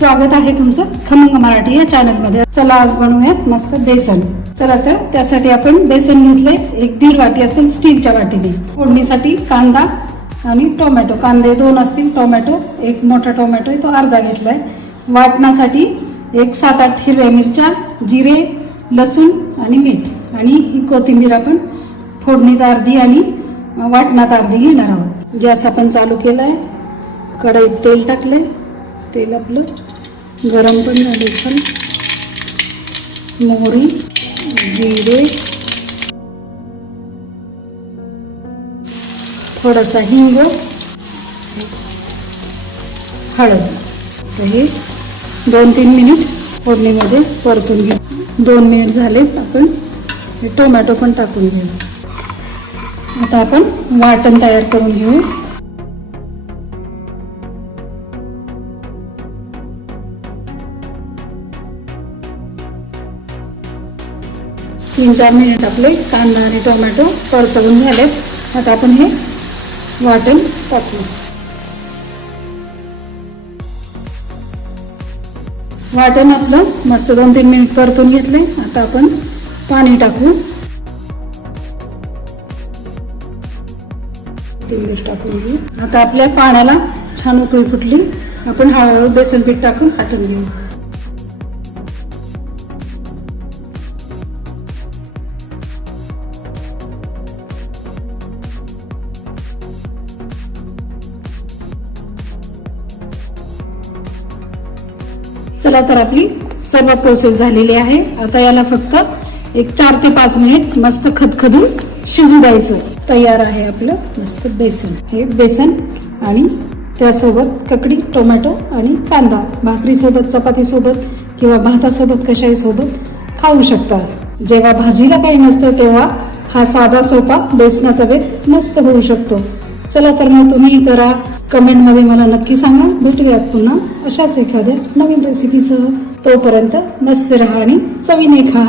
स्वागत आहे तुमचं खमंग मराठी या चॅनल मध्ये। चला आज बनवूया मस्त बेसन। चला तर त्यासाठी आपण बेसन घेतले 1-1.5 वाटी असेल स्टीलच्या वाटीने। फोडणीसाठी कांदा आणि टोमॅटो, कांदे 2 असतील, टोमॅटो 1 मोठा टोमॅटो तो अर्धा घेतलाय। वाटणासाठी 7-8 हिरव्या मिरच्या, जिरे, लसूण आणि मीठ आणि ही कोथिंबीर आपण फोडणीत अर्धी आणि वाटणात अर्धी घेणार आहोत। गॅस आपण चालू केलाय, कढईत तेल टाकले, तेल आपलं गरम पण झाले, पण मोहरी, जिरे, थोडासा हिंग, हळद। हे 2-3 मिनिट फोडणीमध्ये परतून घेऊ। 2 मिनिट झाले, आपण हे टोमॅटो पण टाकून घेऊ। आता आपण वाटण तयार करून घेऊ। 3-4 मिनिट आपले कांदा आणि टोमॅटो परतवून झाले। आता आपण हे वाटण टाकू। वाटण आपलं मस्त 2-3 मिनिट परतून घेतले। आता आपण पाणी टाकू। टाकून घेऊ। आता आपल्या पाण्याला छान उकळी फुटली, आपण हळूहळू बेसन पीठ टाकून आटून घेऊ। चला तर आपली सर्व प्रोसेस झालेली आहे। आता याला फक्त 4 ते 5 मिनिट मस्त खदखदून शिजू द्यायचं। तयार आहे आपलं मस्त बेसन। हे बेसन आणि त्यासोबत ककडी, टोमॅटो आणि कांदा, भाकरी सोबत, चपाती सोबत किंवा भातासोबत कशाही सोबत खाऊ शकता। जेव्हा भाजीला काही नसतं तेव्हा हा साधा सोपा बेसनाचा बेत मस्त होऊ शकतो। चला तर मग तुम्ही करा, कमेंट मध्ये मला नक्की सांगा। भेटूयात पुन्हा अशाच एखाद्या नवीन रेसिपीसह। तोपर्यंत मस्त राहा आणि चवीने खा।